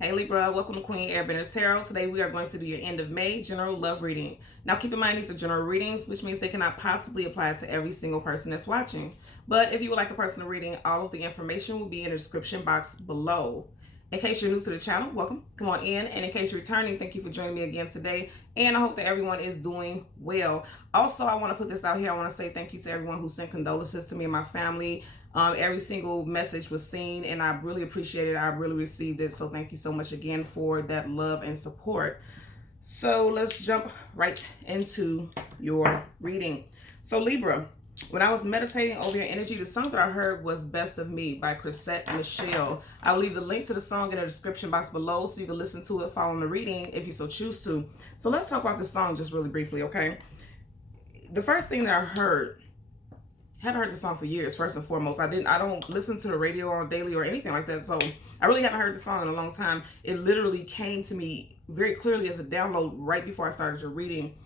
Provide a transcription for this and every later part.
Hey Libra, welcome to Queen Airbender Tarot. Today we are going to do your end of May general love reading. Now keep in mind these are general readings, which means they cannot possibly apply to every single person that's watching. But if you would like a personal reading, all of the information will be in the description box below. In case you're new to the channel, welcome. Come on in. And in case you're returning, thank you for joining me again today. And I hope that everyone is doing well. Also, I want to put this out here. I want to say thank you to everyone who sent condolences to me and my family. Every single message was seen and I really appreciate it. I really received it. So thank you so much again for that love and support. So let's jump right into your reading. So Libra, when I was meditating over your energy, the song that I heard was Best of Me by Chrisette Michelle. I'll leave the link to the song in the description box below so you can listen to it following the reading if you so choose to. So let's talk about this song just really briefly, okay? The first thing that I heard, haven't heard the song for years, first and foremost. I don't listen to the radio on daily or anything like that, so I really haven't heard the song in a long time. It literally came to me very clearly as a download right before I started your reading.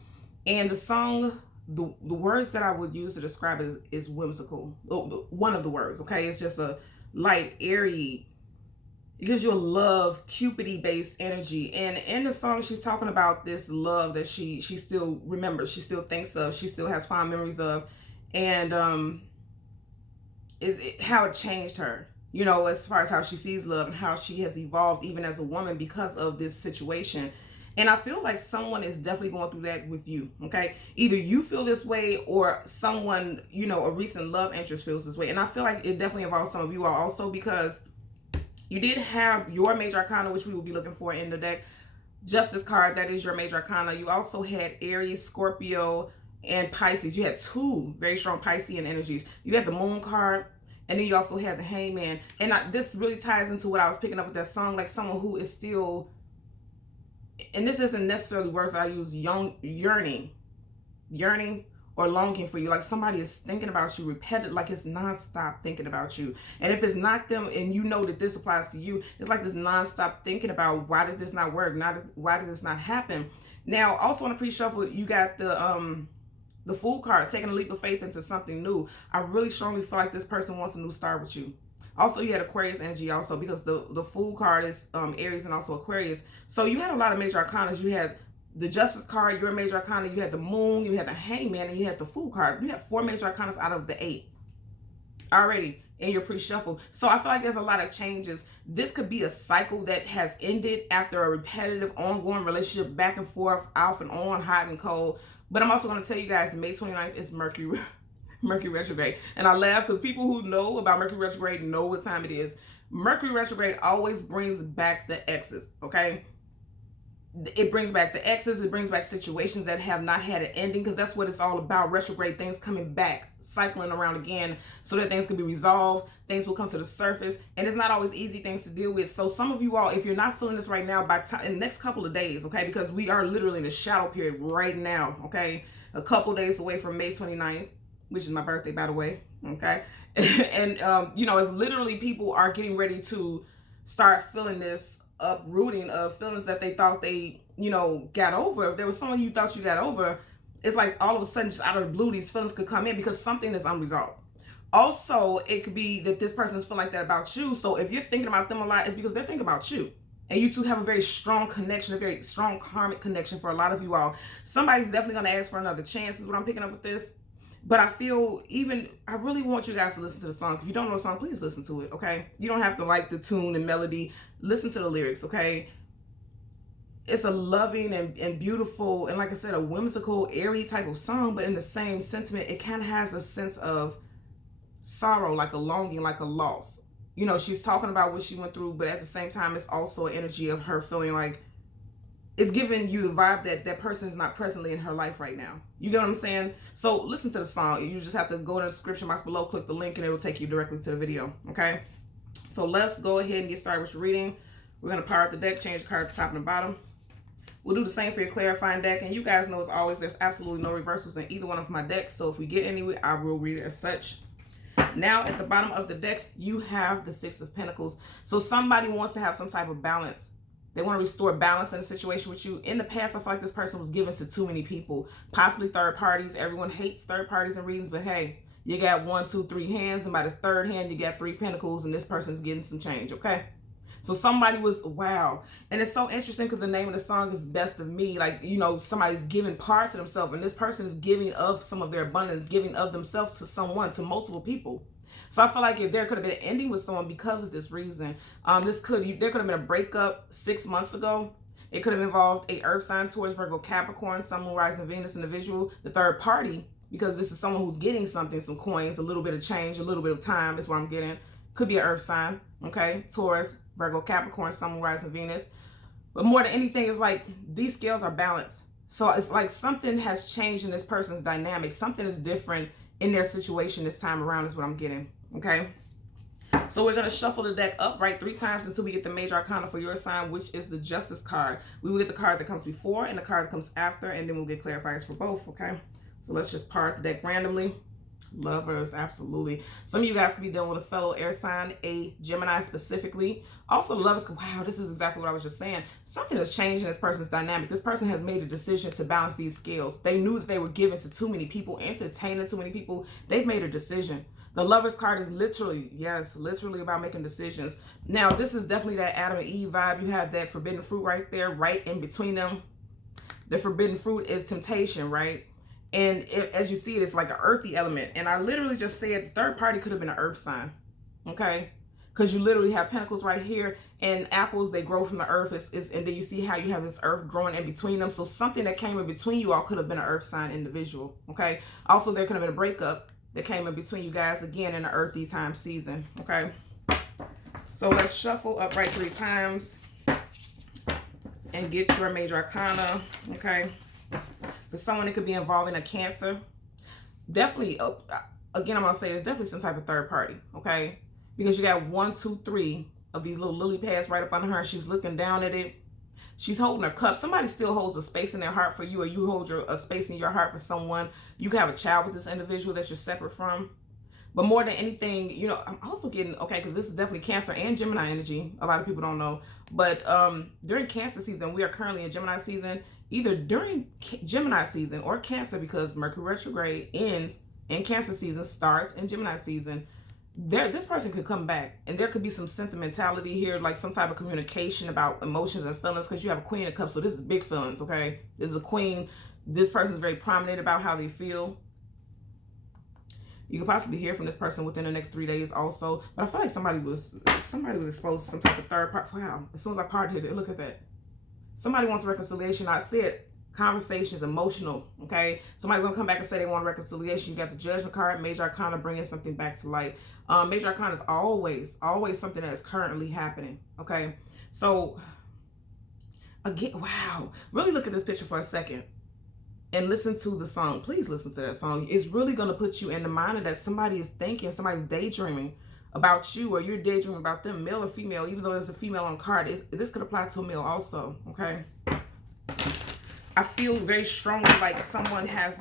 And the song, the words that I would use to describe it is whimsical. Oh, one of the words, okay? It's just a light, airy, it gives you a love, Cupid-y based energy. And in the song, she's talking about this love that she still remembers, she still thinks of, she still has fond memories of. And how it changed her, you know, as far as how she sees love and how she has evolved even as a woman because of this situation. And I feel like someone is definitely going through that with you, okay? Either you feel this way or someone, you know, a recent love interest feels this way. And I feel like it definitely involves some of you all also, because you did have your major arcana, which we will be looking for in the deck. Justice card, that is your major arcana. You also had Aries, Scorpio, and Pisces. You had two very strong Piscean energies. You had the Moon card, and then you also had the Hangman. And this really ties into what I was picking up with that song, like someone who is still, and this isn't necessarily words that I use, yearning or longing for you. Like somebody is thinking about you repetitive, like it's nonstop thinking about you. And if it's not them, and you know that this applies to you, it's like this nonstop thinking about, why did this not work? Why did this not happen? Now, also on the pre-shuffle, you got the Fool card, taking a leap of faith into something new. I really strongly feel like this person wants a new start with you. Also, you had Aquarius energy also, because the Fool card is Aries and also Aquarius. So you had a lot of major arcanas. You had the Justice card, your major arcana. You had the Moon, you had the Hangman, and you had the Fool card. You had 4 major arcanas out of the 8 already in your pre-shuffle. So I feel like there's a lot of changes. This could be a cycle that has ended after a repetitive, ongoing relationship, back and forth, off and on, hot and cold. But I'm also going to tell you guys, May 29th is Mercury retrograde. And I laugh because people who know about Mercury retrograde know what time it is. Mercury retrograde always brings back the exes, okay? It brings back the exes. It brings back situations that have not had an ending, because that's what it's all about. Retrograde, things coming back, cycling around again, so that things can be resolved. Things will come to the surface, and it's not always easy things to deal with. So some of you all, if you're not feeling this right now, in the next couple of days, okay, because we are literally in the shadow period right now, okay, a couple days away from May 29th, which is my birthday, by the way, okay, and you know, it's literally people are getting ready to start feeling this uprooting of feelings that they thought they, you know, got over. If there was someone you thought you got over, it's like all of a sudden, just out of the blue, these feelings could come in because something is unresolved. Also, it could be that this person's feeling like that about you. So if you're thinking about them a lot, it's because they're thinking about you. And you two have a very strong connection, a very strong karmic connection for a lot of you all. Somebody's definitely going to ask for another chance, is what I'm picking up with this. But I feel I really want you guys to listen to the song. If you don't know the song, please listen to it, okay? You don't have to like the tune and melody. Listen to the lyrics, okay? It's a loving and beautiful, and like I said, a whimsical, airy type of song, but in the same sentiment, it kind of has a sense of sorrow, like a longing, like a loss. You know, she's talking about what she went through, but at the same time, it's also an energy of her feeling like, it's giving you the vibe that that person is not presently in her life right now. You get what I'm saying? So listen to the song. You just have to go in the description box below, click the link, and it will take you directly to the video, okay? So let's go ahead and get started with your reading. We're going to power up the deck, change the card at the top and the bottom. We'll do the same for your clarifying deck. And you guys know, as always, there's absolutely no reversals in either one of my decks. So if we get anywhere, I will read it as such. Now, at the bottom of the deck, you have the 6 of Pentacles. So somebody wants to have some type of balance. They want to restore balance in a situation with you. In the past, I feel like this person was given to too many people, possibly third parties. Everyone hates third parties in readings, but hey, you got 1, 2, 3 hands, and by this third hand, you got 3 pentacles, and this person's getting some change, okay? So somebody was, wow. And it's so interesting because the name of the song is Best of Me. Like, you know, somebody's giving parts of themselves, and this person is giving of some of their abundance, giving of themselves to someone, to multiple people. So I feel like if there could have been an ending with someone because of this reason, there could have been a breakup 6 months ago. It could have involved a earth sign, Taurus, Virgo, Capricorn, Sun, Moon, Rising, Venus individual, the third party, because this is someone who's getting something, some coins, a little bit of change, a little bit of time is what I'm getting. Could be an earth sign, okay? Taurus, Virgo, Capricorn, Sun, Moon, Rising, Venus. But more than anything, it's like these scales are balanced. So it's like something has changed in this person's dynamic. Something is different in their situation this time around is what I'm getting, okay? So we're going to shuffle the deck upright 3 times until we get the major arcana for your sign, which is the Justice card. We will get the card that comes before and the card that comes after, and then we'll get clarifiers for both, okay? So let's just part the deck randomly. Lovers, absolutely. Some of you guys could be dealing with a fellow air sign, a Gemini specifically. Also, lovers, wow, this is exactly what I was just saying. Something has changed in this person's dynamic. This person has made a decision to balance these scales. They knew that they were given to too many people, entertaining too many people. They've made a decision. The Lovers card is literally, yes, literally about making decisions. Now, this is definitely that Adam and Eve vibe. You have that forbidden fruit right there, right in between them. The forbidden fruit is temptation, right? And as you see, it's like an earthy element. And I literally just said the third party could have been an earth sign, okay? Because you literally have pentacles right here, and apples, they grow from the earth. And then you see how you have this earth growing in between them. So something that came in between you all could have been an earth sign individual, okay? Also, there could have been a breakup that came in between you guys, again, in the earthy time season, okay? So let's shuffle upright 3 times and get your major arcana, okay? For someone, it could be involving a Cancer. Definitely, again, I'm going to say there's definitely some type of third party, okay? Because you got 1, 2, 3 of these little lily pads right up under her. She's looking down at it. She's holding her cup. Somebody still holds a space in their heart for you, or you hold a space in your heart for someone. You can have a child with this individual that you're separate from. But more than anything, you know, I'm also getting, okay, because this is definitely Cancer and Gemini energy. A lot of people don't know. But during Cancer season, we are currently in Gemini season. Either during Gemini season or Cancer, because Mercury retrograde ends and Cancer season starts in Gemini season. This person could come back, and there could be some sentimentality here, like some type of communication about emotions and feelings, because you have a Queen of Cups, so this is big feelings, okay? This is a Queen. This person is very prominent about how they feel. You could possibly hear from this person within the next 3 days also, but I feel like somebody was exposed to some type of third part. Wow, as soon as I parted it, look at that. Somebody wants reconciliation. I said conversations, emotional, okay? Somebody's gonna come back and say they want reconciliation. You got the Judgment card, major arcana, bringing something back to light. Major arcana is always something that is currently happening, okay? So again, wow, really look at this picture for a second and listen to the song. Please listen to that song. It's really gonna put you in the mind of that somebody is thinking, somebody's daydreaming about you, or you're daydreaming about them, male or female. Even though there's a female on the card, this could apply to a male also, okay? I feel very strongly like someone has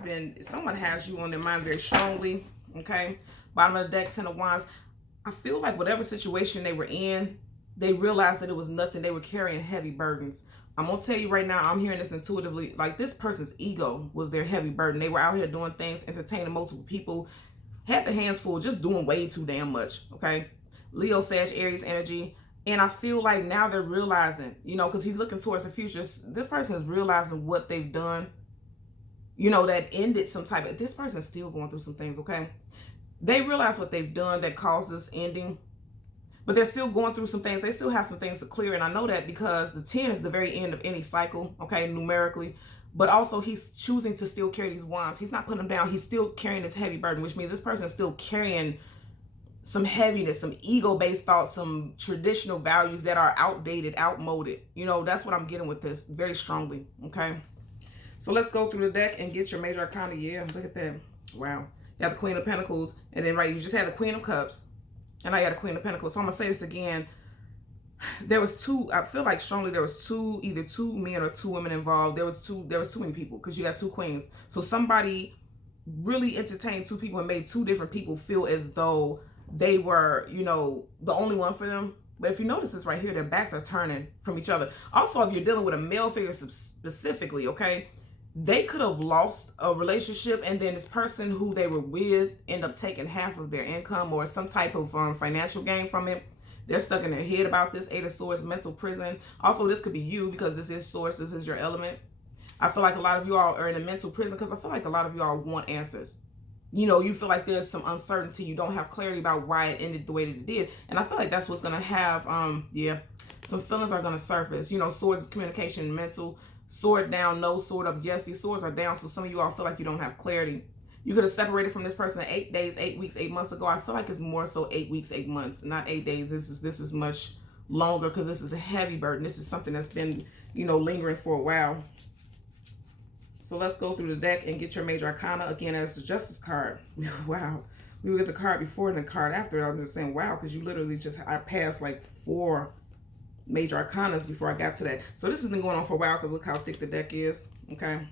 you on their mind very strongly, okay? Bottom of the deck, 10 of Wands. I feel like whatever situation they were in, they realized that it was nothing. They were carrying heavy burdens. I'm going to tell you right now, I'm hearing this intuitively, like this person's ego was their heavy burden. They were out here doing things, entertaining multiple people, had their hands full, just doing way too damn much, okay? Leo, Sag, Aries energy. And I feel like now they're realizing, you know, because he's looking towards the future. This person is realizing what they've done, you know, that ended some type of, this person's still going through some things, okay? They realize what they've done that caused this ending, but they're still going through some things. They still have some things to clear. And I know that because the 10 is the very end of any cycle, okay, numerically. But also he's choosing to still carry these wands. He's not putting them down. He's still carrying this heavy burden, which means this person is still carrying some heaviness, some ego-based thoughts, some traditional values that are outdated, outmoded. You know, that's what I'm getting with this very strongly, okay? So let's go through the deck and get your major arcana. Yeah, look at that. Wow. You have the Queen of Pentacles, and then you just had the Queen of Cups, and I got the Queen of Pentacles. So I'm going to say this again. There was I feel like strongly there was either two men or two women involved. There was too many people because you got 2 queens. So somebody really entertained 2 people and made 2 different people feel as though they were, you know, the only one for them. But if you notice this right here, their backs are turning from each other. Also, if you're dealing with a male figure specifically, okay, they could have lost a relationship, and then this person who they were with end up taking half of their income or some type of financial gain from it. They're stuck in their head about this. 8 of Swords, mental prison. Also, this could be you because this is Swords. This is your element. I feel like a lot of you all are in a mental prison because I feel like a lot of you all want answers. You know, you feel like there's some uncertainty. You don't have clarity about why it ended the way that it did. And I feel like that's what's going to have, some feelings are going to surface. You know, Swords is communication, mental. Sword down, no. Sword up, yes. These swords are down. So some of you all feel like you don't have clarity. You could have separated from this person 8 days, 8 weeks, 8 months ago. I feel like it's more so 8 weeks, 8 months, not 8 days. This is much longer because this is a heavy burden. This is something that's been, you know, lingering for a while. So let's go through the deck and get your major arcana again as the Justice card. Wow. We will get the card before and the card after. I'm just saying, wow, because you literally I passed like 4 major arcanas before I got to that. So this has been going on for a while because look how thick the deck is. Okay.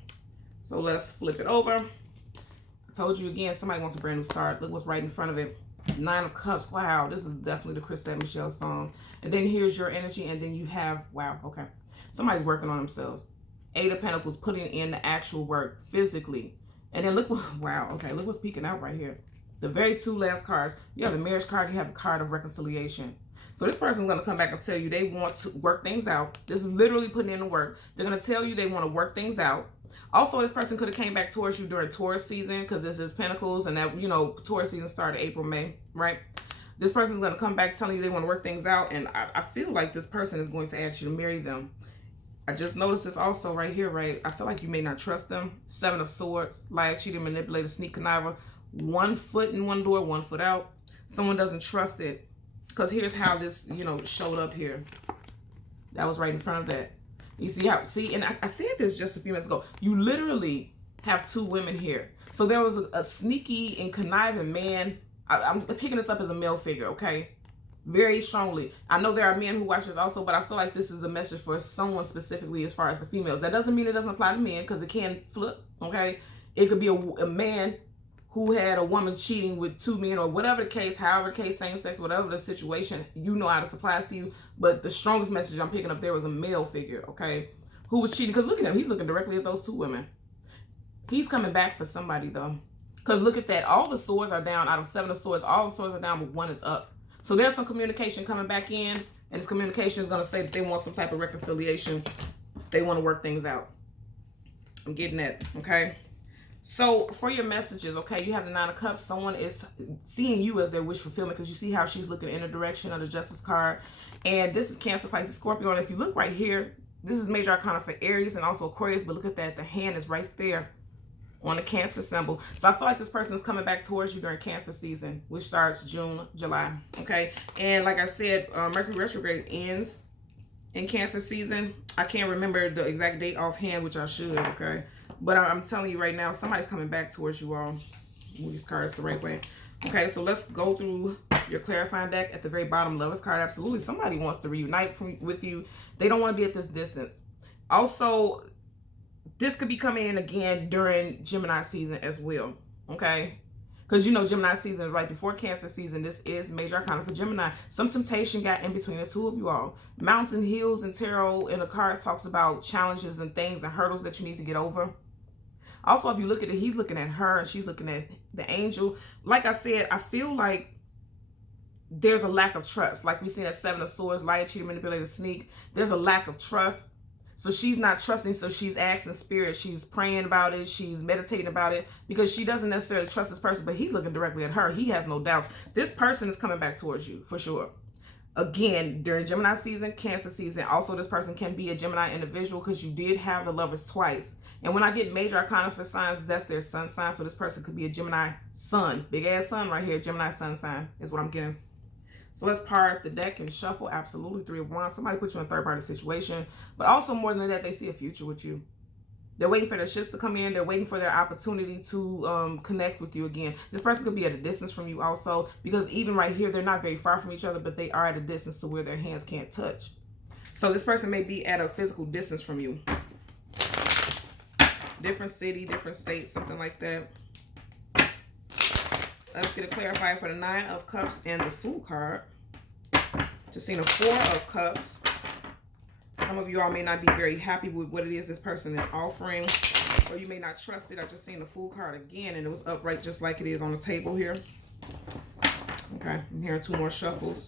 So let's flip it over. I told you again, somebody wants a brand new start. Look what's right in front of it. 9 of Cups. Wow, this is definitely the Chrisette Michele song. And then here's your energy, and then you have, wow, okay. Somebody's working on themselves. 8 of Pentacles, putting in the actual work physically. And then look what, wow, okay, look what's peeking out right here. The very 2 last cards. You have the Marriage card, you have the card of reconciliation. So this person's going to come back and tell you they want to work things out. This is literally putting in the work. They're going to tell you they want to work things out. Also, this person could have came back towards you during Taurus season because this is Pentacles, and that, you know, Taurus season started April, May, right? This person's going to come back telling you they want to work things out, and I feel like this person is going to ask you to marry them. I just noticed this also right here, right? I feel like you may not trust them. 7 of Swords, liar, cheater, manipulator, sneak, conniver. 1 foot in one door, 1 foot out. Someone doesn't trust it. Because here's how this, you know, showed up here. That was right in front of that. You see how, and I said this just a few minutes ago. You literally have 2 women here. So there was a sneaky and conniving man. I'm picking this up as a male figure, okay? Very strongly. I know there are men who watch this also, but I feel like this is a message for someone specifically as far as the females. That doesn't mean it doesn't apply to men because it can flip, okay? It could be a man who had a woman cheating with 2 men or whatever the case, however the case, same sex, whatever the situation, you know how this applies to you. But the strongest message I'm picking up there was a male figure, okay, who was cheating. Because look at him. He's looking directly at those 2 women. He's coming back for somebody, though. Because look at that. All the swords are down. Out of 7 of Swords, all the swords are down, but 1 is up. So there's some communication coming back in. And this communication is going to say that they want some type of reconciliation. They want to work things out. I'm getting that, okay? So for your messages, okay, you have the 9 of Cups. Someone is seeing you as their wish fulfillment because you see how she's looking in the direction of the Justice card. And this is Cancer, Pisces, Scorpio. And if you look right here, this is major arcana for Aries and also Aquarius. But look at that. The hand is right there on the Cancer symbol. So I feel like this person is coming back towards you during Cancer season, which starts June, July. Okay. And like I said, Mercury retrograde ends in Cancer season. I can't remember the exact date offhand, which I should. Okay. But I'm telling you right now, somebody's coming back towards you all. Move these cards the right way. Okay, so let's go through your clarifying deck. At the very bottom, Lovers card. Absolutely, somebody wants to reunite with you. They don't want to be at this distance. Also, this could be coming in again during Gemini season as well. Okay? Because you know Gemini season is right before Cancer season. This is major arcana for Gemini. Some temptation got in between the 2 of you all. Mountain, Hills, and Tarot in the cards talks about challenges and things and hurdles that you need to get over. Also, if you look at it, he's looking at her and she's looking at the angel. Like I said, I feel like there's a lack of trust. Like we seen at 7 of Swords, liar, cheater, manipulator, sneak. There's a lack of trust. So she's not trusting, so she's asking spirit. She's praying about it. She's meditating about it because she doesn't necessarily trust this person, but he's looking directly at her. He has no doubts. This person is coming back towards you for sure. Again, during Gemini season, Cancer season. Also, this person can be a Gemini individual because you did have the Lovers twice. And when I get major arcana for signs, that's their sun sign. So this person could be a Gemini sun. Big ass sun right here. Gemini sun sign is what I'm getting. So let's part the deck and shuffle. Absolutely. 3 of Wands. Somebody put you in a third-party situation. But also more than that, they see a future with you. They're waiting for their ships to come in. They're waiting for their opportunity to connect with you again. This person could be at a distance from you also. Because even right here, they're not very far from each other. But they are at a distance to where their hands can't touch. So this person may be at a physical distance from you. Different city, different state, something like that. Let's get a clarifier for the 9 of Cups and the Fool card. Just seeing a 4 of Cups. Some of you all may not be very happy with what it is this person is offering. Or you may not trust it. I just seen the Fool card again and it was upright just like it is on the table here. Okay, I'm hearing 2 more shuffles.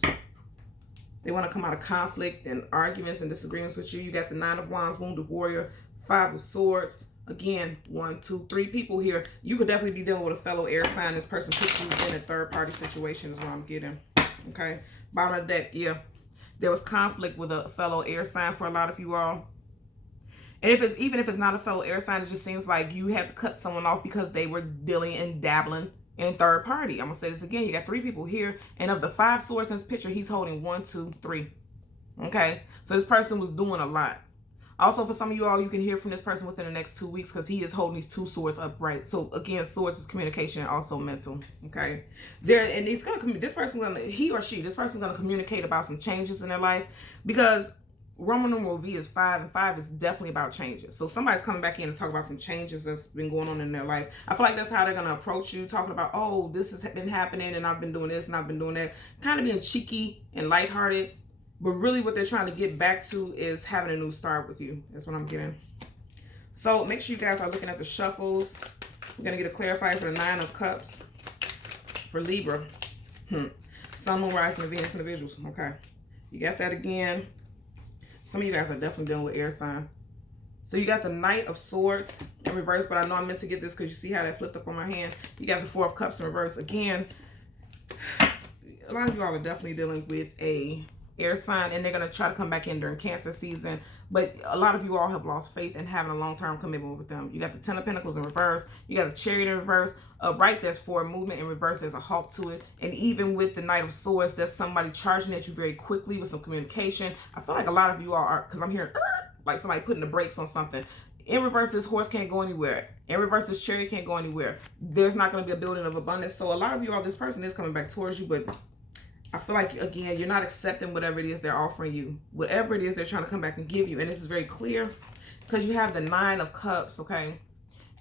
They want to come out of conflict and arguments and disagreements with you. You got the Nine of Wands, Wounded Warrior, Five of Swords. Again, 1, 2, 3 people here. You could definitely be dealing with a fellow air sign. This person puts you in a third-party situation is what I'm getting. Okay. Bottom of the deck, yeah. There was conflict with a fellow air sign for a lot of you all. And even if it's not a fellow air sign, it just seems like you had to cut someone off because they were dealing and dabbling in third party. I'm going to say this again. You got 3 people here. And of the 5 swords in this picture, he's holding 1, 2, 3. Okay. So this person was doing a lot. Also, for some of you all, you can hear from this person within the next 2 weeks because he is holding these 2 swords upright. So again, swords is communication, also mental. Okay. And he's going to, this person's going to, he or she, this person's going to communicate about some changes in their life because Roman numeral V is 5, and 5 is definitely about changes. So somebody's coming back in to talk about some changes that's been going on in their life. I feel like that's how they're going to approach you, talking about, oh, this has been happening, and I've been doing this, and I've been doing that. Kind of being cheeky and lighthearted. But really what they're trying to get back to is having a new start with you. That's what I'm getting. So make sure you guys are looking at the shuffles. We're going to get a clarifier for the 9 of Cups for Libra. Sun, Moon, Rising, and Venus individuals. Okay. You got that again. Some of you guys are definitely dealing with air sign. So you got the Knight of Swords in reverse, but I know I meant to get this because you see how that flipped up on my hand. You got the 4 of Cups in reverse. Again, a lot of you all are definitely dealing with a air sign, and they're going to try to come back in during Cancer season. But a lot of you all have lost faith in having a long-term commitment with them. You got the 10 of Pentacles in reverse. You got the Chariot in reverse. Right, there's forward movement. In reverse, there's a halt to it. And even with the Knight of Swords, there's somebody charging at you very quickly with some communication. I feel like a lot of you all are, because I'm hearing like somebody putting the brakes on something. In reverse, this horse can't go anywhere. In reverse, this chariot can't go anywhere. There's not going to be a building of abundance. So a lot of you all, this person is coming back towards you, but I feel like, again, you're not accepting whatever it is they're offering you. Whatever it is they're trying to come back and give you. And this is very clear because you have the 9 of Cups, okay?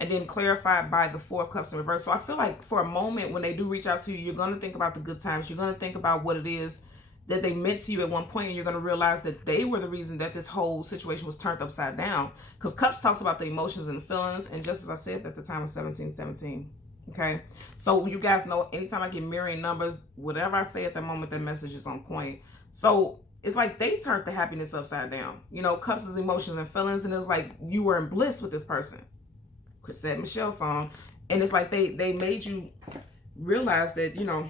And then clarified by the 4 of Cups in reverse. So I feel like for a moment when they do reach out to you, you're going to think about the good times. You're going to think about what it is that they meant to you at one point, and you're going to realize that they were the reason that this whole situation was turned upside down. Because Cups talks about the emotions and the feelings. And just as I said, at the time of 1717. Okay, so you guys know anytime I get mirroring numbers, whatever I say at that moment, that message is on point. So it's like they turned the happiness upside down. You know, Cups is emotions and feelings, and it's like you were in bliss with this person. Chrisette Michelle song. And it's like they made you realize that, you know,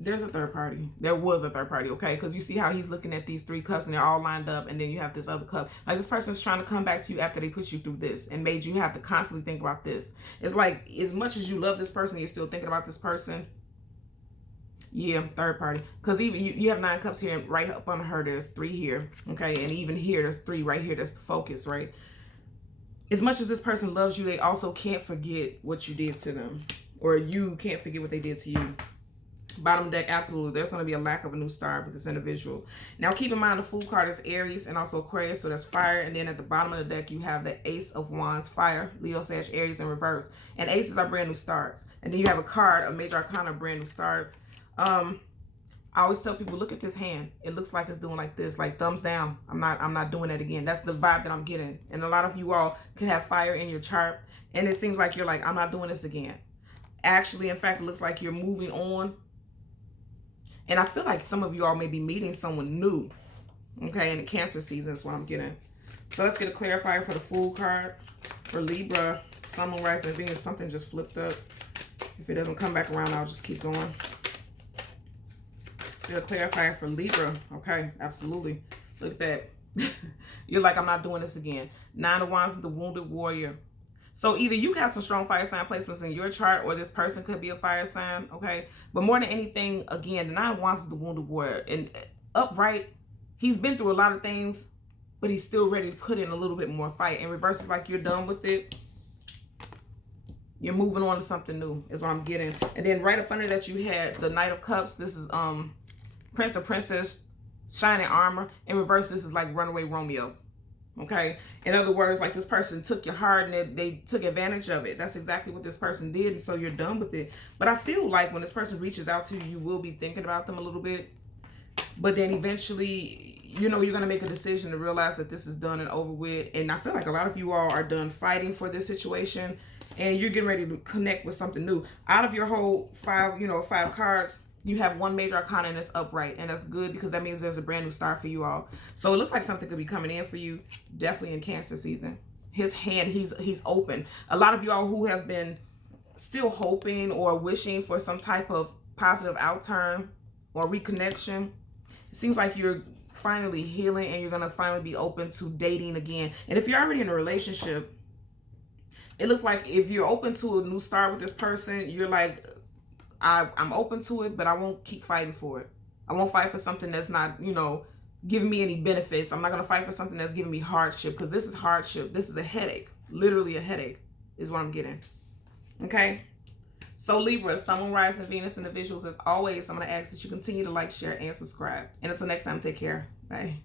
there's a third party. There was a third party, okay? Because you see how he's looking at these 3 cups and they're all lined up, and then you have this other cup. Like this person is trying to come back to you after they put you through this and made you have to constantly think about this. It's like as much as you love this person, you're still thinking about this person. Yeah, third party. Because even you have 9 cups here, and right up under her, there's 3 here, okay? And even here, there's 3 right here. That's the focus, right? As much as this person loves you, they also can't forget what you did to them, or you can't forget what they did to you. Bottom deck, absolutely. There's going to be a lack of a new start with this individual. Now, keep in mind the Fool card is Aries and also Aquarius, so that's fire. And then at the bottom of the deck, you have the Ace of Wands, fire, Leo, Sag, Aries in reverse. And aces are brand new starts. And then you have a card, a major arcana, brand new starts. I always tell people, look at this hand. It looks like it's doing like this, like thumbs down. I'm not doing that again. That's the vibe that I'm getting. And a lot of you all can have fire in your chart, and it seems like you're like, I'm not doing this again. Actually, in fact, it looks like you're moving on. And I feel like some of you all may be meeting someone new, okay, in the Cancer season is what I'm getting. So let's get a clarifier for the Fool card. For Libra, Sun, Moon, Rising, and Venus, something just flipped up. If it doesn't come back around, I'll just keep going. Let's get a clarifier for Libra. Okay, absolutely. Look at that. You're like, I'm not doing this again. 9 of Wands is the Wounded Warrior. So either you have some strong fire sign placements in your chart, or this person could be a fire sign, okay? But more than anything, again, the 9 of Wands is the Wounded Warrior. And upright, he's been through a lot of things, but he's still ready to put in a little bit more fight. In reverse, it's like you're done with it. You're moving on to something new is what I'm getting. And then right up under that, you had the Knight of Cups. This is Prince or Princess, shining armor. In reverse, this is like Runaway Romeo. Okay, in other words, like this person took your heart and they took advantage of it. That's exactly what this person did, and so you're done with it. But I feel like when this person reaches out to you, you will be thinking about them a little bit. But then eventually, you know, you're going to make a decision to realize that this is done and over with. And I feel like a lot of you all are done fighting for this situation, and you're getting ready to connect with something new. Out of your whole 5 cards, You have one major arcana and it's upright, and that's good because that means there's a brand new start for you all. So it looks like something could be coming in for you, definitely in Cancer season. His hand, he's open. A lot of y'all who have been still hoping or wishing for some type of positive outturn or reconnection, it seems like you're finally healing and you're going to finally be open to dating again. And if you're already in a relationship, it looks like if you're open to a new start with this person, you're like, I'm open to it, but I won't keep fighting for it. I won't fight for something that's not, you know, giving me any benefits. I'm not going to fight for something that's giving me hardship, because this is hardship. This is a headache. Literally a headache is what I'm getting. Okay? So Libra, Sun, Moon, Rising, Venus, and the visuals, as always, I'm going to ask that you continue to like, share, and subscribe. And until next time, take care. Bye.